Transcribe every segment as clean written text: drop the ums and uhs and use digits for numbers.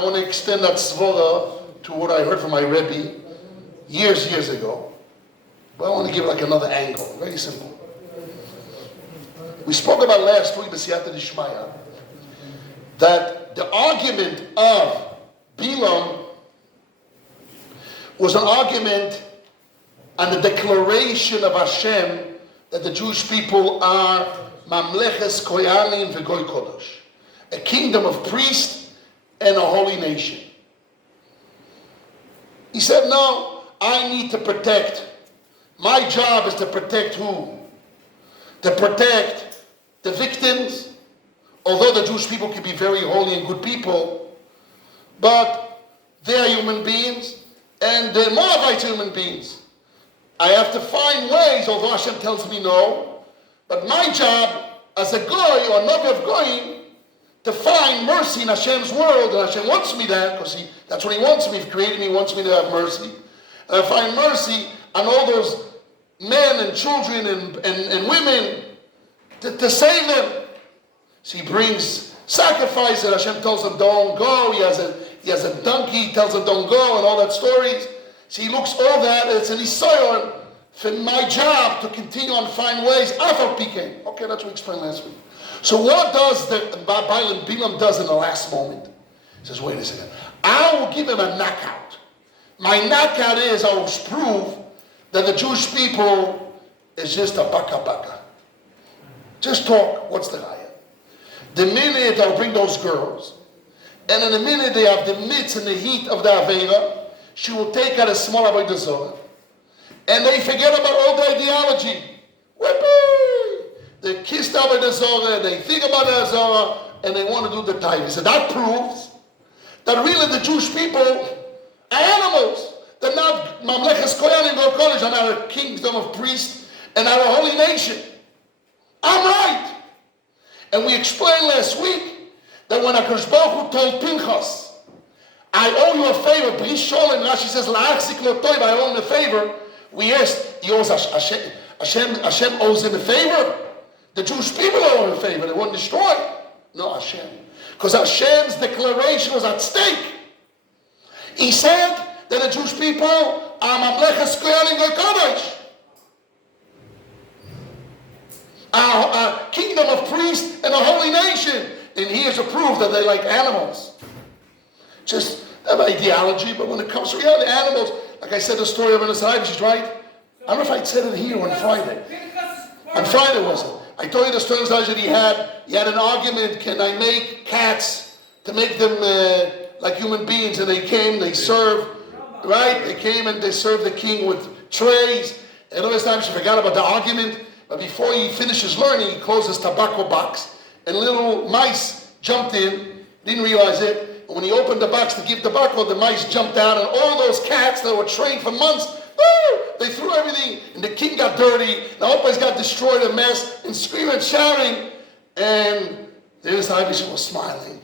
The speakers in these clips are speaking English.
I want to extend that svara to what I heard from my Rabbi years ago. But I want to give like another angle, very simple. We spoke about last week, B'siyata Dishmaya, that the argument of Bilam was an argument on the declaration of Hashem that the Jewish people are Mamlechet, Kohanim, V'goy Kodosh, a kingdom of priests and a holy nation. He said, no, I need to protect. My job is to protect who? To protect the victims. Although the Jewish people can be very holy and good people, but they are human beings, and the Moabites are human beings. I have to find ways, although Hashem tells me no, but my job as a goy or Navi of goyim, to find mercy in Hashem's world, and Hashem wants me that, because that's what He wants me. He created me, He wants me to have mercy. And I find mercy on all those men and children and women to save them. So He brings sacrifice, and Hashem tells them don't go. He has a donkey, He tells them don't go, and all that stories. So He looks all that, and it's an Isayon for my job to continue on find ways. Afal PK. Okay, that's what we explained last week. So what does Bilam does in the last moment? He says, wait a second. I will give him a knockout. My knockout is I will prove that the Jewish people is just a baka. Just talk. What's the raya? The minute I'll bring those girls, and in a minute they have the midst and the heat of the Avera, she will take out a small avodah zarah. And they forget about all the ideology. Whippy! They kiss the avodah zarah, they think about the Azara, and they want to do the tithe. So that proves that really the Jewish people are animals. They're not Mamlechet Kohanim or Kodesh, are not a kingdom of priests and not a holy nation. I'm right. And we explained last week that when HaKadosh Baruch Hu told Pinchas, I owe you a favor, Bris Sholem, Rashi says, La'achzik lo toiv, I owe him a favor. We asked, he owes Hashem owes him a favor? The Jewish people owe him a favor, they weren't destroyed. No, Hashem. Because Hashem's declaration was at stake. He said that the Jewish people are Mamlechet Kohanim Kodesh, a kingdom of priests and a holy nation. And he has approved that they like animals. Just have ideology, but when it comes to reality, animals, like I said the story of Anasai, she's right. I don't know if I said it here on Friday. On Friday was it? I told you the story that he had an argument, can I make cats to make them like human beings? And they came, they served, right? They came and they served the king with trays. And all this time she forgot about the argument. But before he finishes learning, he closed his tobacco box. And little mice jumped in, didn't realize it. And when he opened the box to give tobacco, the mice jumped out. And all those cats that were trained for months, they threw everything. And the king got dirty. The whole place got destroyed, a mess. And screaming and shouting. And there's Irish was smiling.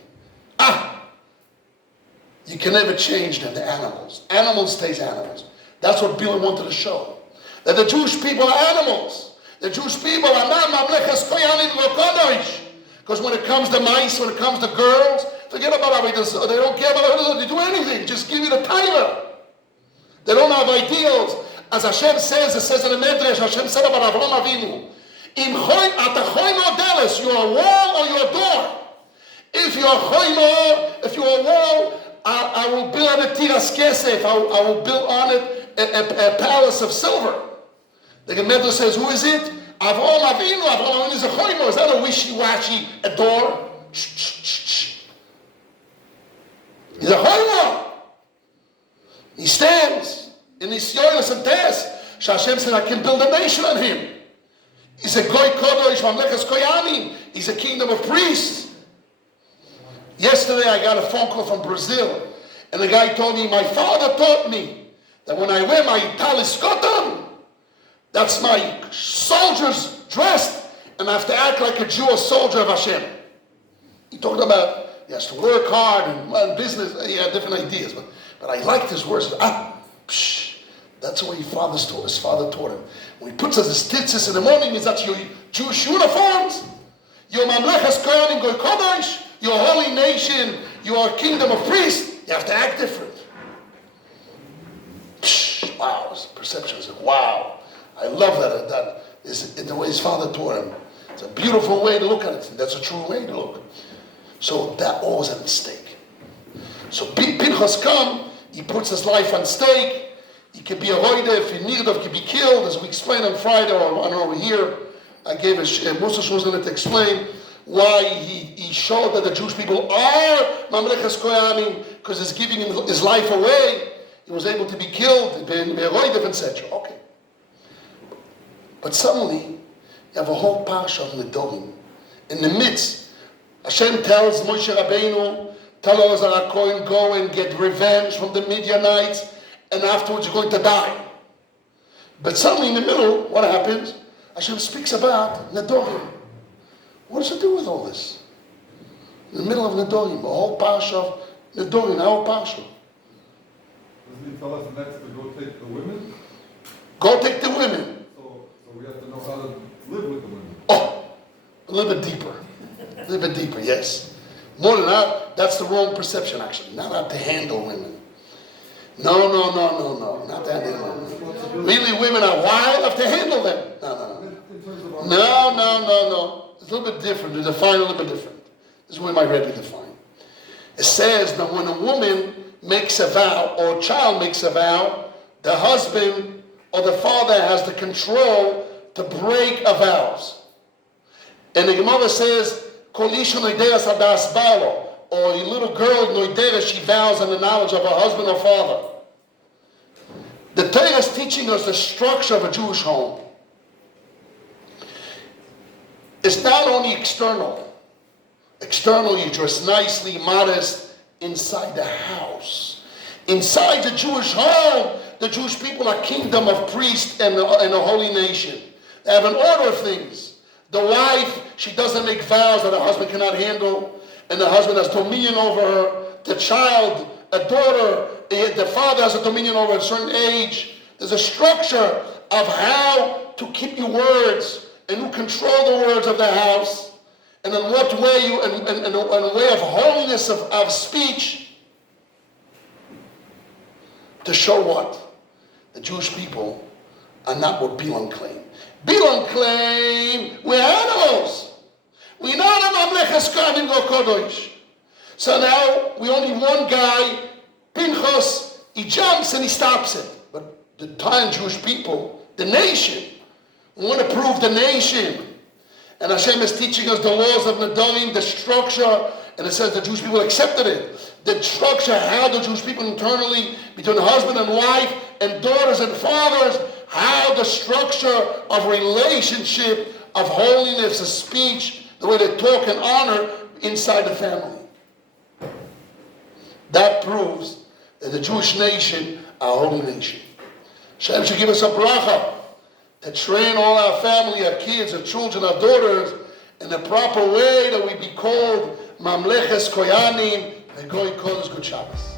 You can never change them, the animals. Animals stays animals. That's what Bilam wanted to show. That the Jewish people are animals. The Jewish people are not Mamlechet Kohanim Kodesh. Because when it comes to mice, when it comes to girls, forget about avodah. They don't care about avodah. They do anything. Just give you the timer. They don't have ideals. As Hashem says, it says in the Medrash, Hashem said about Avraham Avinu, you're a wall or you're a door. If you're a wall, I will build on it tiras kesef. I will build on it a palace of silver. The Gemara says, who is it? Avraham Avinu. Avraham Avinu is a choimo. Is that a wishy-washy, a door? He's a choimo. He stands in his yoyos and test. Hashem said, I can build a nation on him. He's a goy kodosh, Mamlechet Kohanim. He's a kingdom of priests. Yesterday I got a phone call from Brazil, and the guy told me, my father taught me that when I wear my talis kotam, that's my soldier's dress, and I have to act like a Jew, a soldier of Hashem. He talked about he has to work hard and run business. He had different ideas, but I liked his words. That's the way his father taught him. When he puts his tzitzis in the morning, is that your Jewish uniforms, your Mamlechet Kohanim Kodesh, your holy nation, you are a kingdom of priests, you have to act different. Wow, his perception is like, wow. I love that is the way his father taught him. It's a beautiful way to look at it. That's a true way to look. So that was a mistake. So Pinchas come, he puts his life on stake. He could be a hoide, if he needed, he could be killed, as we explained on Friday, or I don't know, over here. I gave Mussar was going to explain why he showed that the Jewish people are Mamlechet Kohanim, because he's giving his life away. He was able to be killed, etc. Okay. But suddenly, you have a whole parsha of Nedorim. In the midst, Hashem tells Moshe Rabbeinu, tell Elazar HaKohen, go and get revenge from the Midianites, and afterwards you're going to die. But suddenly in the middle, what happens? Hashem speaks about Nedorim. What does it do with all this? In the middle of Nedorim, a whole parsha of Nedorim, a whole parsha. Doesn't he tell us next to go take the women? Go take the women. So we have to know how to live with the women. Oh, a little bit deeper. A little bit deeper, yes. More than that, that's the wrong perception actually. Not how to handle women. No. Not to handle women. Really, women are wild, have to handle them. No. It's a little bit different. To define a little bit different. This is what my Rabbi define. It says that when a woman makes a vow, or a child makes a vow, the husband or the father has the control to break a vows. And the Gemara says, Kol isha noideres hadas balo, or a little girl noideres, she vows on the knowledge of her husband or father. The Torah is teaching us the structure of a Jewish home. It's not only external. External, you dress nicely, modest. Inside the house, inside the Jewish home, the Jewish people are kingdom of priests and a holy nation. They have an order of things. The wife, she doesn't make vows that her husband cannot handle, and the husband has dominion over her. The child, a daughter, the father has a dominion over a certain age. There's a structure of how to keep your words and who control the words of the house. And in what way you, and a way of holiness of speech, to show what? The Jewish people are not what Bilam claim. Bilam claim we're animals. We're not a Mamlechet Kohanim go Kodosh. So now we only one guy, Pinchas, he jumps and he stops it. But the entire Jewish people, the nation, we want to prove the nation. And Hashem is teaching us the laws of Nedorim, the structure, and it says the Jewish people accepted it. The structure, how the Jewish people internally, between husband and wife, and daughters and fathers, how the structure of relationship, of holiness, of speech, the way they talk and honor inside the family. That proves that the Jewish nation are a holy nation. Hashem should give us a bracha to train all our family, our kids, our children, our daughters in the proper way that we be called Mamlechet Kohanim and Goy Kodesh Good Shabbos.